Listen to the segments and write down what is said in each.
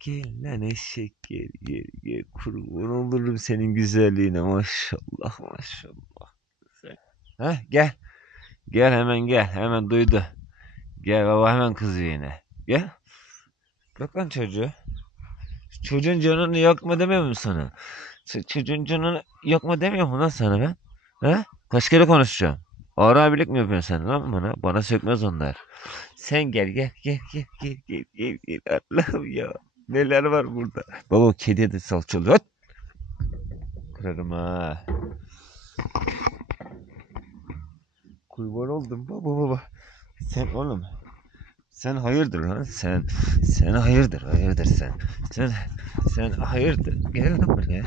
Gel lan eşek gel gel gel. Kurban olurum senin güzelliğine. Maşallah maşallah. Heh, gel. Gel hemen gel. Hemen duydu. Gel baba hemen kızıyor yine. Gel. Bak lan çocuğu. Çocuğun canını yakma demiyor mu sana? Çocuğun canını yakma demiyor mu lan sana ben? He? Kaç kere konuşacağım? Ağır abilik mi yapıyorsun sen lan bana? Bana sökmez onlar. Sen gel gel gel gel gel gel gel gel. Allah'ım ya. Neler var burada? Baba kediye de salçalı. Hıt! Kırarım ha. Kurban oldum baba. Sen oğlum. Sen hayırdır lan sen hayırdır sen hayırdır gel lan buraya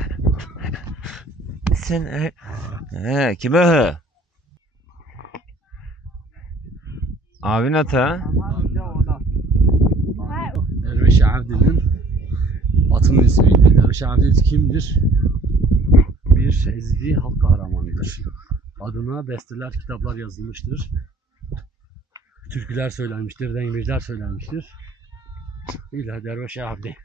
sen kime hı abin ata Derviş Avdi'nin atının ismiydi. Derviş Avdi kimdir? Bir ezgi halk kahramanıdır. Adına besteler, kitaplar yazılmıştır. Türküler söylenmiştir, denkbejler söylenmiştir. İlla Derviş Avdi.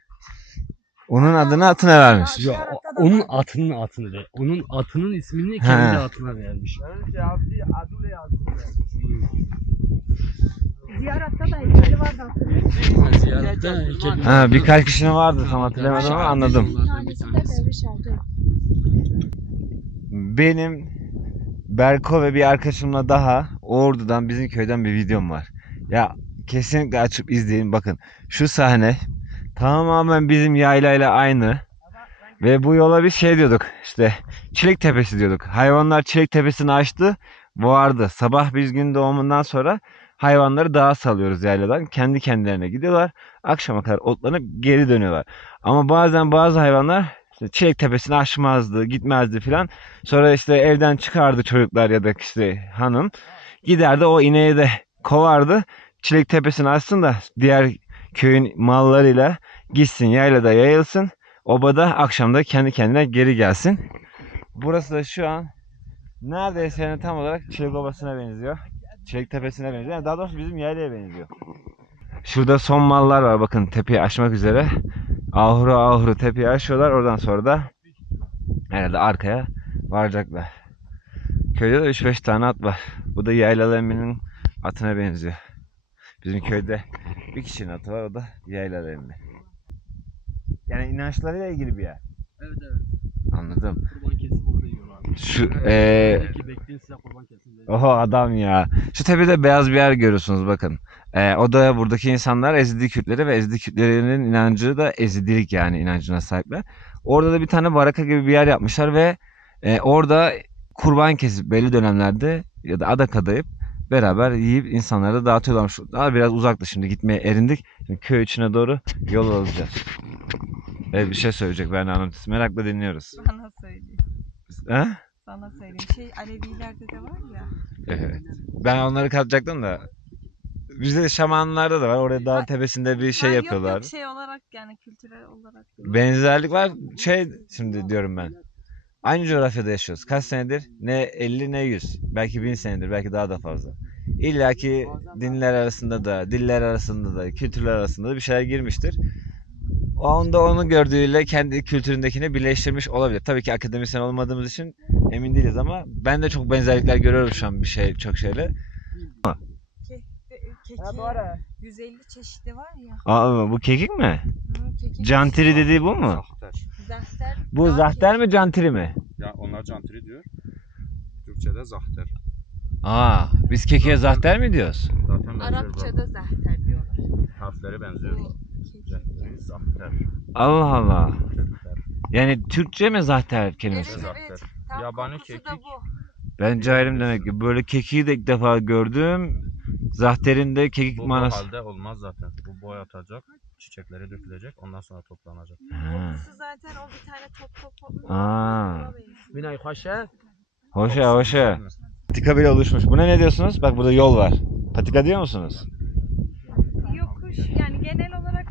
onun adını atına vermiş. Ya, onun atını de. Onun atının ismini kendi atına vermiş. Derviş Avdi adıyla yazılmış. Ziyaratta da heykeli vardı. Ziyarette heykeli. Ha, birkaç kişinin vardı tam hatırlamadım ama anladım. Benim Berko ve bir arkadaşımla daha Ordu'dan bizim köyden bir videom var. Ya kesinlikle açıp izleyin bakın. Şu sahne tamamen bizim yaylayla aynı. Ve bu yola bir şey diyorduk işte Çilek Tepesi diyorduk. Hayvanlar Çilek Tepesi'ni açtı vardı. Sabah biz gün doğumundan sonra hayvanları dağa salıyoruz yayladan. Kendi kendilerine gidiyorlar. Akşama kadar otlanıp geri dönüyorlar. Ama bazen bazı hayvanlar işte Çilek Tepesi'ni aşmazdı, gitmezdi filan. Sonra işte evden çıkardı çocuklar ya da işte hanım. Giderdi o ineği de kovardı. Çilek Tepesi'ni açsın da diğer köyün mallarıyla gitsin yaylada yayılsın. Obada akşamda kendi kendine geri gelsin. Burası da şu an neredeyse yani tam olarak Çilek Obası'na benziyor. Çilek Tepesi'ne benziyor. Yani daha doğrusu bizim yaylaya benziyor. Şurada son mallar var bakın tepeyi aşmak üzere. Ahuru ahuru tepeyi aşıyorlar. Oradan sonra da herhalde arkaya varacaklar. Köyde de 3-5 tane at var. Bu da Yaylalı Emmi'nin atına benziyor. Bizim köyde bir kişinin atı var o da Yaylalı Emmi. Yani inançlarıyla ilgili bir yer. Evet. Anladım. Kurban kesip orada yiyorlar. Şu Bekleyin size kurban kesin. oho adam ya. Şu tepede beyaz bir yer görüyorsunuz bakın. O da buradaki insanlar Ezidi Kürtleri ve Ezidi Kürtlerinin inancı da Ezidilik yani inancına sahipler. Orada da bir tane baraka gibi bir yer yapmışlar ve orada kurban kesip belli dönemlerde ya da adak adayıp beraber yiyip insanlara da dağıtıyorlarmış. Daha biraz uzaktı şimdi gitmeye erindik. Şimdi köy içine doğru yol alacağız. Evet bir şey söyleyecek Berna Hanım. Merakla dinliyoruz. Sana söyleyeyim. Ha? Sana söyleyeyim. Alevilerde de var ya. Evet. Ben onları katacaktım da. Bizde şamanlarda da var. Oraya dağın tepesinde bir şey yapıyorlar. Yok şey olarak yani kültürel olarak. Benzerlik var. Şimdi diyorum ben. Aynı coğrafyada yaşıyoruz. Kaç senedir? Ne 50 ne 100. Belki 1000 senedir. Belki daha da fazla. İlla ki dinler arasında da, diller arasında da, kültürler arasında da bir şeyler girmiştir. Onda onu gördüğüyle kendi kültüründekini birleştirmiş olabilir. Tabii ki akademisyen olmadığımız için emin değiliz ama ben de çok benzerlikler görüyorum şu an çok şeyle. Keki 150 çeşidi var ya. Aa, bu kekik mi? Kekik. Cantiri dediği bu mu? Zahter. Bu zahter mi cantiri mi? Ya onlar cantiri diyor. Türkçe'de zahter. Aa, biz kekiğe zahter mi diyoruz? Zaten benziyor. Arapçada zahter diyorlar. Harfleri benziyor. Kekik. Zahter. Allah Allah. Zahter. Yani Türkçe mi zahter kelimesi? Evet, Zahter. evet. Tam Yabani kokusu kekik. da bu. Ben cahilim demek ki. Böyle kekiği de ilk defa gördüm. Zahterin de kekik Bu manası. halde olmaz zaten. Bu boy atacak, çiçekleri dökülecek, ondan sonra toplanacak. Ha. Kokusu zaten o bir tane top. Aa. Binay Hoşa. Hoşa. Patika bile oluşmuş. Buna ne diyorsunuz? Bak burada yol var. Patika diyor musunuz? Yokuş yani genel olarak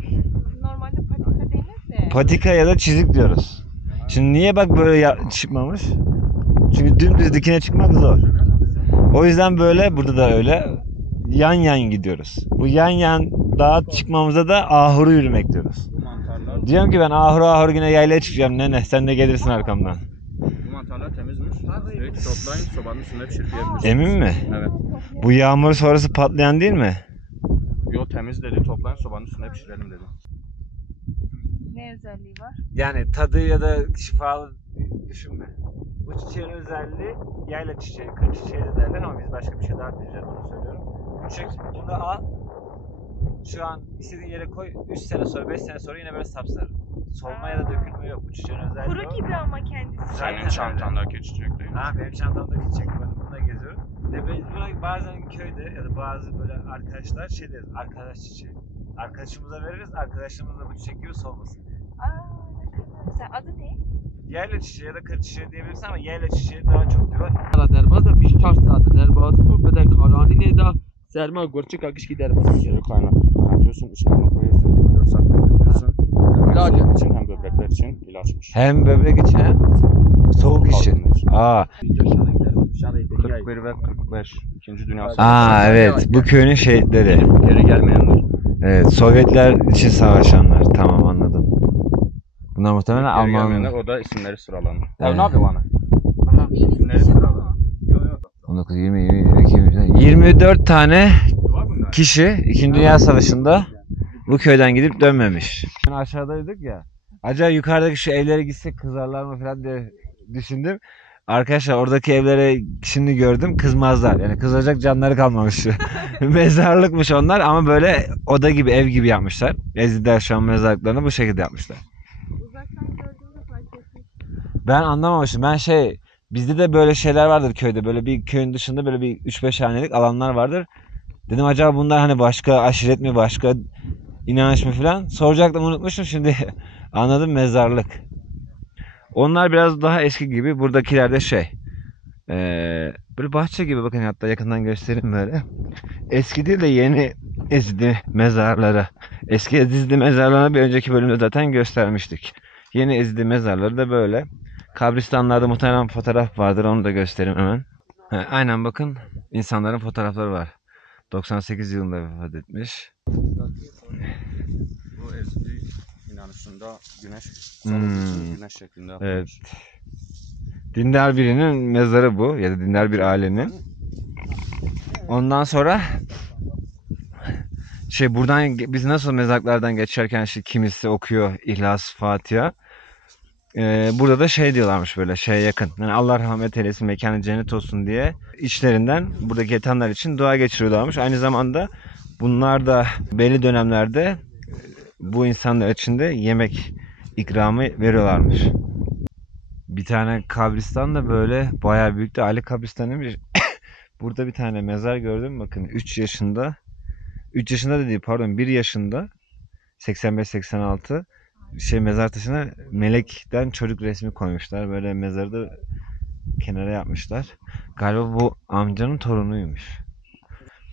normalde patika denir de. Patika ya da çizik diyoruz. Şimdi niye bak böyle çıkmamış? Çünkü dümdüz dikine çıkmak zor. O yüzden böyle, burada da öyle. yan yan gidiyoruz. Bu yan yan dağa çıkmamıza da ahuru yürümek diyoruz. Bu mantarlar, Diyorum ki ben ahuru yine yaylaya çıkacağım nene sen de gelirsin arkamdan. bu mantarlar temizmiş. Direkt toplayın sobanın üstünde pişirmeyebiliriz. Emin mi? Evet. Bu yağmur sonrası patlayan değil mi? Yo temiz dedi, toplayın sobanın üstünde pişirelim dedi. Ne özelliği var? Yani tadı ya da şifalı düşünme. Bu çiçeğin özelliği yayla çiçeği, kır çiçeği de derler ama biz başka bir şey daha diyeceğiz onu söylüyorum. Bu çiçek bunu al. Şu an istediğin yere koy. 3 sene sonra 5 sene sonra yine böyle sapsarı. Solma ya da dökülme yok. Bu çiçeğin özelliği Kuru o. gibi ama kendisi. Zaten Senin çantandaki çiçek değil mi? Ha benim çantamdaki çiçek ben bununla geziyorum. Ve biz buna bazen köyde ya da bazı böyle arkadaşlar şey deriz, arkadaş çiçeği. Arkadaşımıza veririz, arkadaşımız da bu çiçek gibi solmasın. Aa, ne kadar güzel. Adı ne? Yayla çiçeği ya da kır çiçeği diyebilirsin ama yayla çiçeği daha çok diyorlar. Derbaza بیشتر ساعت دربازı bu به کارانی نیدا سرما گرچه کاکشکی derbaza. Suyu kaynatıyorsun, içine bunu koyuyorsun, 24 saat bekletiyorsun. Hem İlaç. soğuk için hem böbrekler için ilaçmış. Hem böbrek için hem soğuk için. Aa. 41 ve 45. 2. Dünya Savaşı. Aa evet bu köyün şehitleri. Geri gelmeyenler. Evet Sovyetler için savaşanlar. Tamam anladım. Bunlar muhtemelen Geri gelmeyenler, Alman. o da isimleri sıralanıyor. Evet. Ne yapıyor bana? İsimleri sıralanıyor. Yok yok. 19, 20, 22, 24 tane Var bunlar. kişi 2. Dünya Savaşı'nda bu köyden gidip dönmemiş. Yani aşağıdaydık ya. Acaba yukarıdaki şu evlere gitsek kızarlar mı falan diye düşündüm. Arkadaşlar oradaki evlere şimdi gördüm kızmazlar. Yani kızacak canları kalmamış. Mezarlıkmış onlar ama böyle oda gibi ev gibi yapmışlar. Ezidiler şu an mezarlıklarını bu şekilde yapmışlar. Uzaktan gördüğümde fark ettim. Ben anlamamıştım. Bizde de böyle şeyler vardır köyde. Böyle bir köyün dışında böyle bir 3-5 hanelik alanlar vardır. Dedim acaba bunlar hani başka aşiret mi, başka inanış mı falan. Soracaktım unutmuşum şimdi. Anladım mezarlık. Onlar biraz daha eski gibi. Buradakiler de böyle bahçe gibi bakın hatta yakından göstereyim böyle. Eski değil de yeni Ezidi mezarları. Eski Ezidi mezarlarını bir önceki bölümde zaten göstermiştik. Yeni Ezidi mezarları da böyle. Kabristanlarda muhtemelen fotoğraf vardır onu da göstereyim hemen. Aynen bakın insanların fotoğrafları var. 98 yılında vefat etmiş. Bu eski inanışında güneş sarıldığı güneş şeklinde yapılmış. Evet. Dindar birinin mezarı bu ya da dindar bir ailenin. Ondan sonra buradan biz nasıl mezarlıklardan geçerken kimisi okuyor İhlas, Fatiha. Burada da diyorlarmış böyle yakın. Yani Allah rahmet eylesin mekanı cennet olsun diye içlerinden buradaki yatanlar için dua geçiriyorlarmış. Aynı zamanda bunlar da belli dönemlerde bu insanlar için de yemek ikramı veriyorlarmış. Bir tane kabristan da böyle bayağı büyük de Ali kabristanıymış. Burada bir tane mezar gördüm bakın 3 yaşında. 3 yaşında da değil pardon 1 yaşında 85-86 mezar taşına melekten çocuk resmi koymuşlar. Böyle mezarı da kenara yapmışlar. Galiba bu amcanın torunuymuş.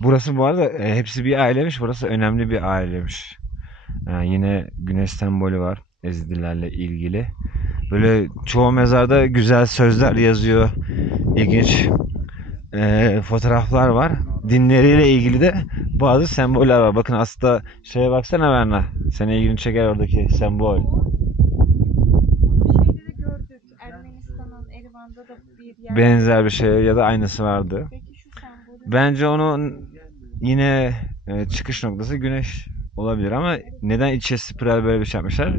Burası bu arada hepsi bir ailemiş. Burası önemli bir ailemiş. Yani yine güneş sembolü var Ezidilerle ilgili. Böyle çoğu mezarda güzel sözler yazıyor. İlginç fotoğraflar var. Dinleriyle ilgili de bazı semboller var. Bakın aslında baksana Berna. Senin ilgini çeker oradaki sembol. Bunu şeyleri gördük. Ermenistan'ın Erivan'da da bir yer. Benzer bir şey ya da aynısı vardı. Peki şu sembolü. Bence onun yine çıkış noktası güneş olabilir ama neden içe spiral böyle bir şey yapmışlar?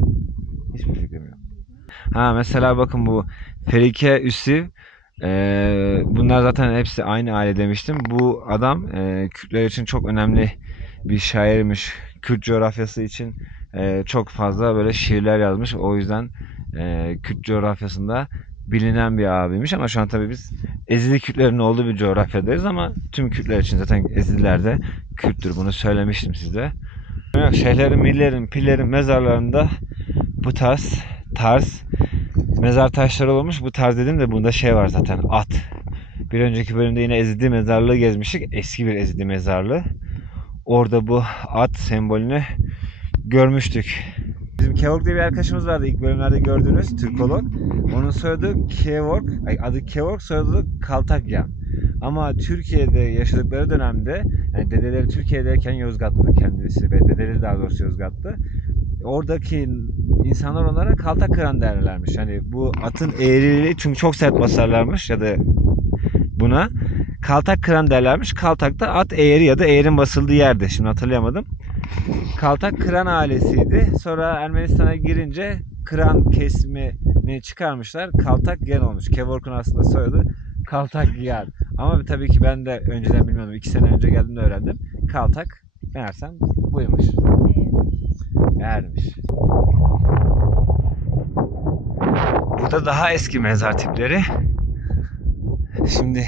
Hiçbir fikrim yok. Mesela bakın bu Ferike Üssü. Bunlar zaten hepsi aynı aile demiştim. Bu adam Kürtler için çok önemli bir şairmiş. Kürt coğrafyası için çok fazla böyle şiirler yazmış. O yüzden Kürt coğrafyasında bilinen bir abiymiş. Ama şu an tabii biz Ezidi Kürtlerin olduğu bir coğrafyadayız ama tüm Kürtler için zaten Ezidiler de Kürttür. Bunu söylemiştim size. Şeyhlerin, millerin, pillerin mezarlarında bu tarz mezar taşları olmuş. Bu tarz dedim de bunda var zaten at. Bir önceki bölümde yine Ezidi mezarlığı gezmiştik. Eski bir Ezidi mezarlığı. Orada bu at sembolünü görmüştük. Bizim Kevork diye bir arkadaşımız vardı ilk bölümlerde gördüğünüz Türkolog. Onun soyadı Kevork, adı Kevork, soyadı Kaltakyan. Ama Türkiye'de yaşadıkları dönemde, yani dedeleri Türkiye'deyken Yozgatlı kendisi ve dedeleri daha doğrusu Yozgatlı. Oradaki insanlar onlara kaltak kıran derlermiş. Yani bu atın eğriliği, çünkü çok sert basarlarmış ya da buna kaltak kıran derlermiş. Kaltak da at eğri ya da eğrin basıldığı yerde. Şimdi hatırlayamadım. Kaltak kıran ailesiydi. Sonra Ermenistan'a girince kıran kesmini çıkarmışlar. Kaltak Giyan olmuş. Kevork'un aslında soyadı Kaltak Giyan. Ama tabii ki ben de önceden bilmiyordum. 2 sene önce geldiğimde öğrendim. Kaltak meğersem buymuş. Ermiş. Burada daha eski mezar tipleri. Şimdi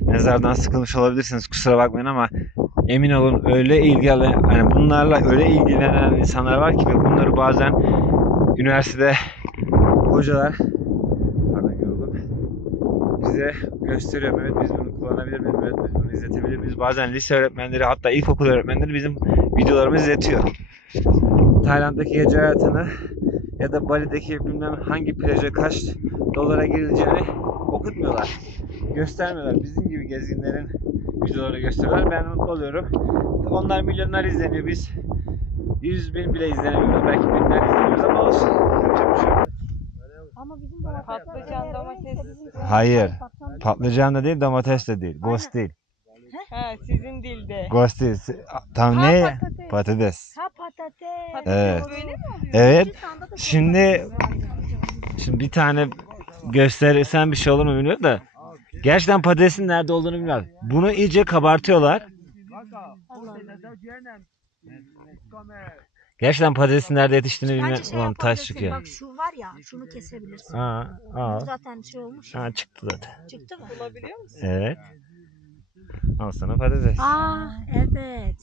mezardan sıkılmış olabilirsiniz, kusura bakmayın ama emin olun öyle yani bunlarla öyle ilgilenen insanlar var ki ve bunları bazen üniversitede hocalar bize gösteriyor. Evet, biz bunu kullanabilir miyiz? Evet, biz bunu izletebilir miyiz? Bazen lise öğretmenleri, hatta ilkokul öğretmenleri bizim videolarımızı izletiyor. Tayland'daki gece hayatını ya da Bali'deki bilmem hangi plaja kaç dolara girileceğini okutmuyorlar. Göstermiyorlar. Bizim gibi gezginlerin videoları gösteriyorlar. Ben mutlu oluyorum. Onlar milyonlar izleniyor. Biz 100.000 bile izleniyoruz. Belki binler izleniyoruz ama olsun. Yapacak bir şey yok. Ama bizim patlıcan, domates. Hayır. Patlıcan da değil, domates de değil. Ghost değil. Ha, sizin dilde. Ghost değil. Tam Ha, ne? patates. Patates. Ha, patates. Evet. Böyle mi oluyor? Evet. Şimdi bir tane gösterirsen bir şey olur mu bilmiyorum da. Gerçekten patatesin nerede olduğunu bilmiyorum. Bunu iyice kabartıyorlar. Gerçekten patatesin nerede yetiştiğini bilmiyorum. Bence Ulan taş yapabilirsin. çıkıyor. Bak şu var ya, şunu kesebilirsin. Aa. Bu zaten şey olmuş. Ha, çıktı zaten. Çıktı mı? Bulabiliyor musun? Evet. Al sana patates. Aa evet.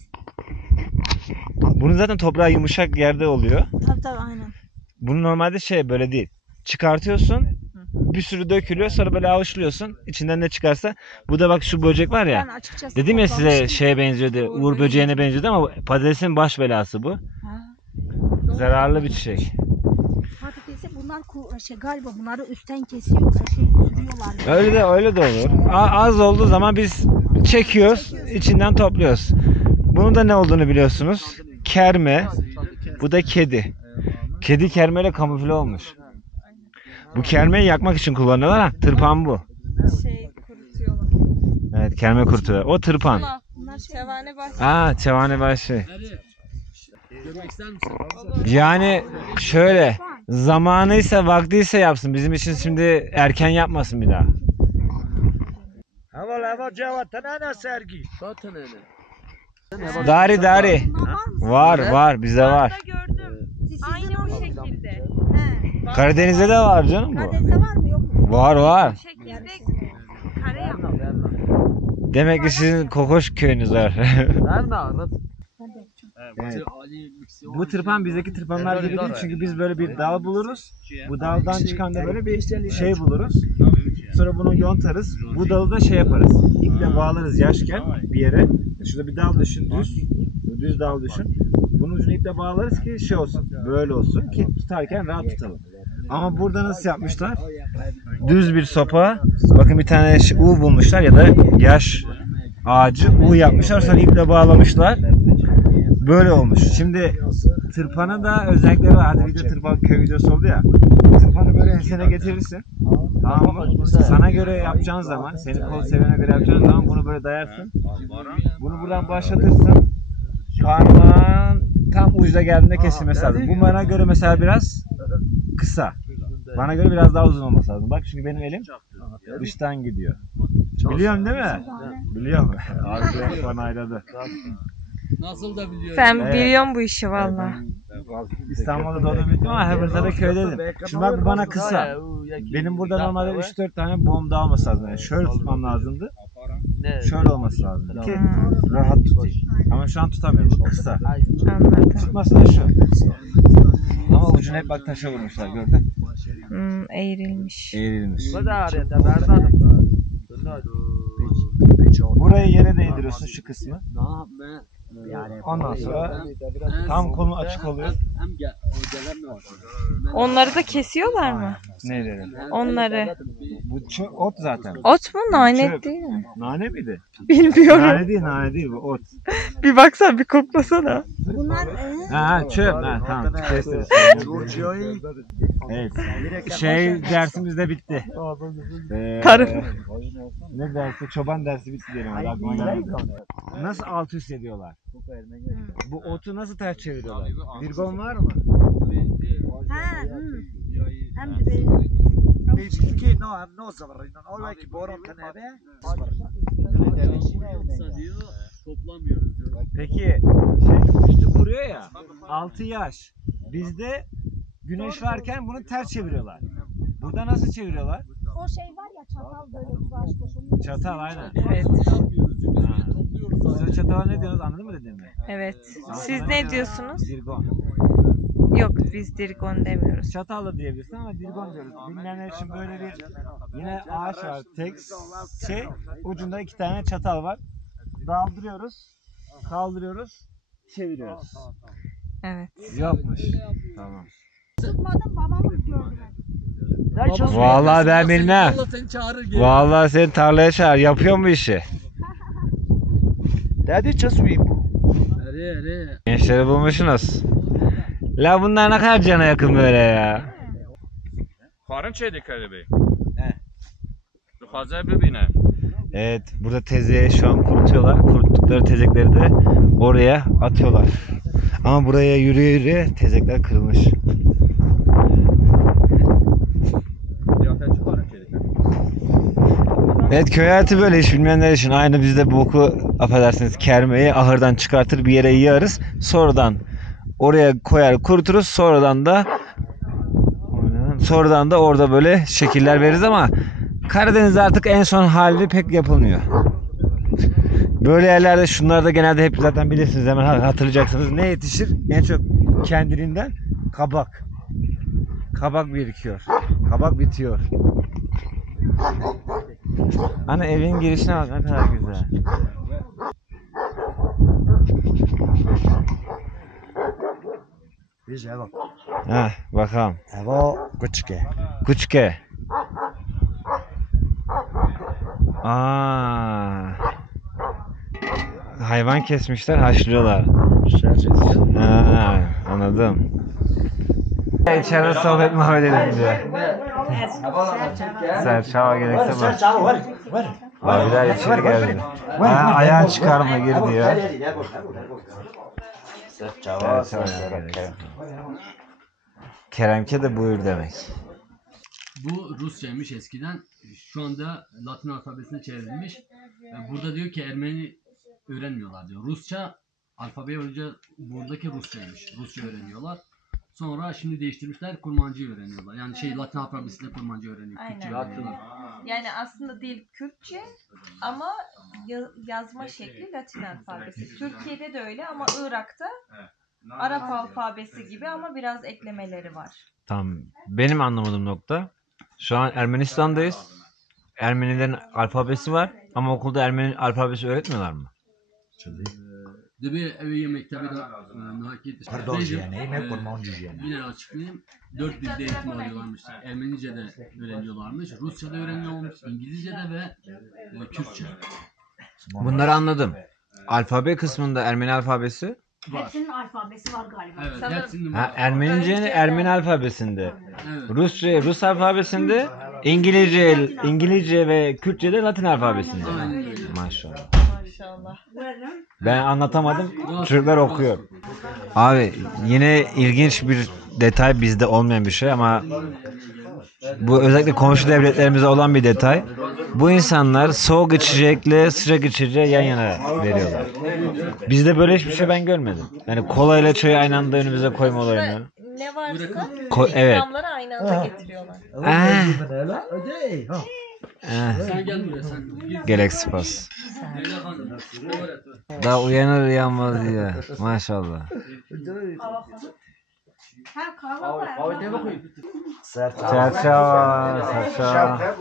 Bunun zaten toprağı yumuşak yerde oluyor. Tabii aynen. Bunu normalde böyle değil. Çıkartıyorsun. Bir sürü dökülüyor. Sonra böyle avuçluyorsun. İçinden ne çıkarsa. Bu da bak şu böcek var ya. Ben açıkçası Dedim ya size toplamıştım. şeye benziyordu. Uğur böceğine benziyordu ama patatesin baş belası bu. Ha. Zararlı bir çiçek. Patatesi bunlar galiba bunları üstten kesiyor, sürüyorlar. Öyle de olur. Az olduğu zaman biz çekiyoruz, içinden topluyoruz. Bunun da ne olduğunu biliyorsunuz. Kerme. Bu da kedi. Kedi kermeyle kamufle olmuş. Bu kermeyi yakmak için kullanıyorlar ha. Tırpan bu. Kurutuyorlar. Evet, kerme kurutuyorlar. O tırpan. Bunlar şevane bahçe. Çevane başı. Görmek ister misin? Yani şöyle, zamanıysa vaktiyse yapsın. Bizim için şimdi erken yapmasın bir daha. Zaten öyle. Dari. Var bize var. Ben de gördüm. Aynı bu şekilde. He. Karadeniz'de de var canım bu. Karadeniz'de var mı yok mu? Var. Bu şekilde kare yapmış. Demek ki sizin Kokoş köyünüz var. Nerede anlat? Evet. Bu tırpan bizdeki tırpanlar gibi değil, çünkü biz böyle bir dal buluruz. Bu daldan çıkan da böyle bir şey buluruz. Sonra bunu yontarız. Bu dalı da yaparız. İple bağlarız yaşken bir yere. Şurada bir dal düşün, düz dal düşün. Bunun ucunu iple bağlarız ki olsun, böyle olsun ki tutarken rahat tutalım. Ama burada nasıl yapmışlar? Düz bir sopa. Bakın bir tane U bulmuşlar ya da yaş ağacı U yapmışlar, sonra iple bağlamışlar. Böyle olmuş. Şimdi tırpanı da özellikleri var. Hadi video tırpan köy videosu oldu ya. Tırpanı böyle ensene getirirsin. Tamam mı? Sana göre yapacağın zaman, seni kol sevene göre yapacağın zaman bunu böyle dayarsın. Bunu buradan başlatırsın. Parmağın tam ucuda geldiğinde kesilmesi lazım. Bu bana göre mesela biraz kısa. Bana göre biraz daha uzun olması lazım. Bak çünkü benim elim dıştan gidiyor. Biliyorsun değil mi? Biliyorum. Abi bana ayradı. Nasıl da biliyorum. Sen Evet. biliyorsun bu işi valla. İstanbul'da doğdum büyüdüm ama Herbursa'da köydeydim. Şimdi bak bu bana kısa. Benim burada normalde 3-4 tane boğum daha olması lazım. Yani şöyle tutmam lazımdı. Şöyle olması lazım ki rahat tutayım. Ama şu an tutamıyorum. Bu kısa. Anladım. Tutması da şu. Ama ucunu hep bak taşa vurmuşlar, gördün. Eğrilmiş. Eğrilmiş. Bu Burayı yere değdiriyorsun, şu kısmı. Ne yapma? Ondan sonra tam kolun açık oluyor. Hem hocalar ne var? Onları da kesiyorlar mı? Neleri? Onları. Bu ot zaten. Ot mu? Nane Çöp. değil mi? Nane miydi? Bilmiyorum. Nane değil bu ot. Bir baksana, bir koklasana. Bunlar Ha çöp. Ha tamam. Kestim. Evet. Dersimizde bitti. Tarif. Ne dersi? Çoban dersi bitti diyelim. Hadi aklıma gelmedi. Nasıl alt üst ediyorlar? Bu otu nasıl ters çeviriyorlar? Dirgon var mı? ha, hem de böyle Toplamıyoruz diyor. Peki üstü kuruyor ya. 6 yaş. Bizde güneş varken bunu ters çeviriyorlar. Burada nasıl çeviriyorlar? o şey var ya çatal böyle baş koşun. Çatal aynen. Evet. Siz o çatala ne diyorsunuz? Anladın mı dediğimi? Evet. Siz ne diyorsunuz? Dirgon. Yok, biz dirgon demiyoruz. Çatallı diyebilirsin ama dirgon diyoruz. Bilmeyenler için böyle bir yine ağaç var. Tek ucunda 2 tane çatal var. Daldırıyoruz. Kaldırıyoruz. Çeviriyoruz. Evet. Yokmuş. Tamam. Tutmadım babamı gördüler. Vallahi ben bilmem. Allah seni çağırır geri. Vallahi seni tarlaya çağır. Yapıyor mu işi? Ere. Gençleri bulmuşsunuz. La bunlar ne kadar cana yakın böyle ya. Karın çeydi Kadir Bey. Hazır bibine. Evet, burada tezeyi şu an kurutuyorlar. Kuruttukları tezekleri de oraya atıyorlar. Ama buraya yürüye yürüye tezekler kırılmış. Evet, köy hayatı böyle, hiç bilmeyenler için. Aynı bizde boku, affedersiniz, kermeyi ahırdan çıkartır bir yere yığarız. Sonradan oraya koyar kuruturuz. Sonradan da orada böyle şekiller veririz ama Karadeniz'de artık en son hali pek yapılmıyor. Böyle yerlerde şunlar da genelde hep zaten bilirsiniz, hemen hatırlayacaksınız. Ne yetişir? En çok kendiliğinden kabak. Kabak birikiyor. Kabak bitiyor. Hani evin girişine bak, ne kadar güzel. Ha, bakalım. Küçüke. Hayvan kesmişler, haşlıyorlar. Ha, anladım. İçeride sohbet muhabbet edelim diyor. Serçava gerekse var. Abiler içeri geldi. Ayağın çıkarma gir diyor. Serçava gerekse. Keremke de buyur demek. Bu Rusçaymış eskiden. Şu anda Latin alfabesine çevrilmiş. Burada diyor ki Ermeni öğrenmiyorlar diyor. Rusça alfabeyi önce buradaki Rusçaymış. Rusça öğreniyorlar. Sonra şimdi değiştirmişler, Kurmancı öğreniyorlar. Yani Latin alfabesiyle Kurmancı öğreniyor. Kürtçe öğreniyorlar. Yani aslında dil Kürtçe ama yazma şekli Latin alfabesi. Türkiye'de de öyle ama Irak'ta Arap alfabesi gibi ama biraz eklemeleri var. Tamam. Benim anlamadığım nokta, şu an Ermenistan'dayız. Ermenilerin alfabesi var ama okulda Ermeni alfabesi öğretmiyorlar mı? Debi evi mektebe de nakit. Yine açıklayayım. 4 dilde eğitim alıyorlarmış. Ermenice de öğreniyorlarmış. Rusça da öğreniyorlarmış. İngilizce de ve Kürtçe. Bunları anladım. Alfabe kısmında Ermeni alfabesi. Hepsinin alfabesi var galiba. Evet, Sanırım. hepsinin Ha, var. Ermenice'nin Ermeni alfabesinde. Evet. Rus alfabesinde. İngilizce ve Kürtçe de Latin alfabesinde. Aynen öyle. Maşallah. Maşallah. Ben anlatamadım. Çocuklar okuyor. Abi yine ilginç bir detay, bizde olmayan bir şey ama bu özellikle komşu devletlerimize olan bir detay. Bu insanlar soğuk içecekle sıcak içeceği yan yana veriyorlar. Bizde böyle hiçbir şey ben görmedim. Yani kolayla çayı aynı anda önümüze koyma olayını. Ne varsa Evet. ikramları aynı anda getiriyorlar. Sen gel buraya sen. Galaxy Pass. Leyla Hanım. Daha uyanır uyanmaz ya. Maşallah. Ha kahve var. Kahve bakayım. Serçava, serçava.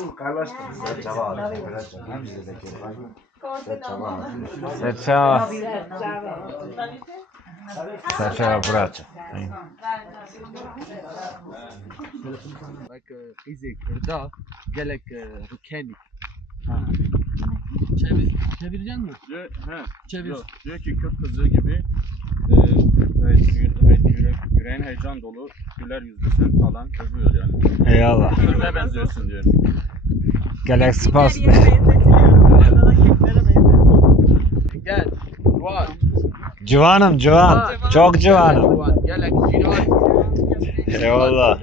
Serçava. Serçava Burak. Bak izi kurda gelek rukeni. Çevirecek misin? Diyor, Çevir. yok, diyor ki Kürt kızı gibi yüreğin heyecan dolu, güler yüzlüsün falan övüyor yani. Eyvallah. Kürt'e benziyorsun diyor. Galaxy Pass. Gel. Var. Civanım civan. Çok civanım. Var. Gelek civan. Eyvallah.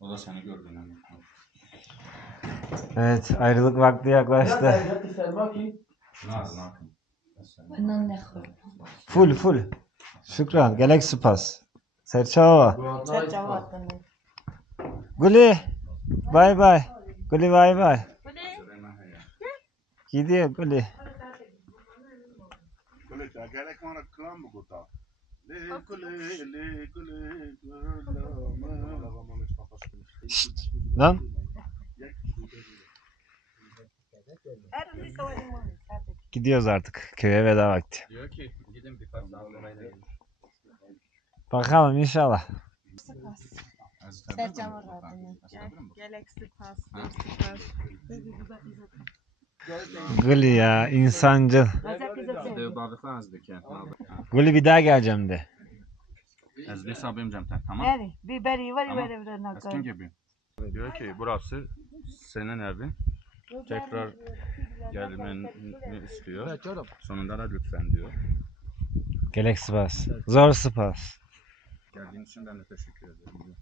O da seni gördü yani. Evet, ayrılık vakti yaklaştı. Full. Şükran. Galaxy Pass. Serçava. Guli. Bay bay. Guli bay bay. Gidiyor Guli. Şşt, lan. Gidiyoruz artık. Köye veda vakti. Diyor ki gidin birkaç saat sonra inelim. Bakalım inşallah. Galaxy Pass. Guli ya insancıl. Guli bir daha geleceğim de. Ez bir sabim cemten, tamam? Biberi var Tamam. verebilir Eskin gibi. Diyor ki burası senin evin. Tekrar gelmeni istiyor. Sonunda da lütfen diyor. Galaxy Pass. Zor Pass. Geldiğin için ben de teşekkür ederim.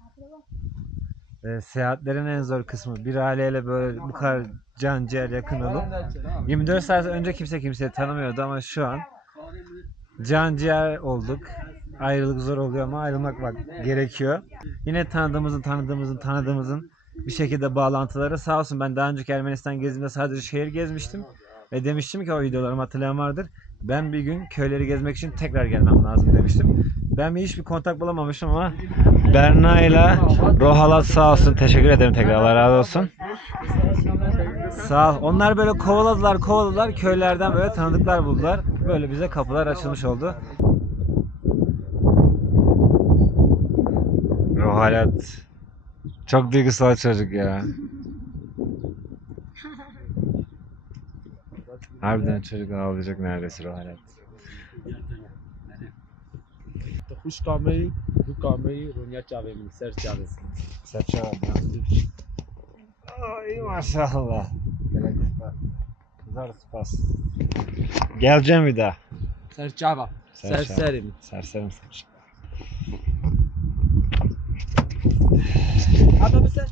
Seyahatlerin en zor kısmı. Bir aileyle böyle bu kadar can ciğer yakın olup 24 saat önce kimse kimseyi tanımıyordu ama şu an can ciğer olduk. Ayrılık zor oluyor ama ayrılmak bak gerekiyor. Yine tanıdığımızın bir şekilde bağlantıları sağ olsun. Ben daha önceki Ermenistan gezimde sadece şehir gezmiştim ve demiştim ki o videolarımı hatırlayan vardır. Ben bir gün köyleri gezmek için tekrar gelmem lazım demiştim. Ben hiçbir kontak bulamamışım ama Berna ile Rohalat sağ olsun. Teşekkür ederim tekrar. Allah razı olsun. Sağ ol. Onlar böyle kovaladılar. Köylerden böyle tanıdıklar buldular. Böyle bize kapılar açılmış oldu. Rohalat. Çok duygusal çocuk ya. Harbiden çocuk ağlayacak neredeyse Rohalat. Kuş kameyi, bu kameyi Ronya çavemin ser çavesi. Saça ay maşallah. Zar spas. Geleceğim bir daha. Serçava. Serserim. Serserim saç. Abi sen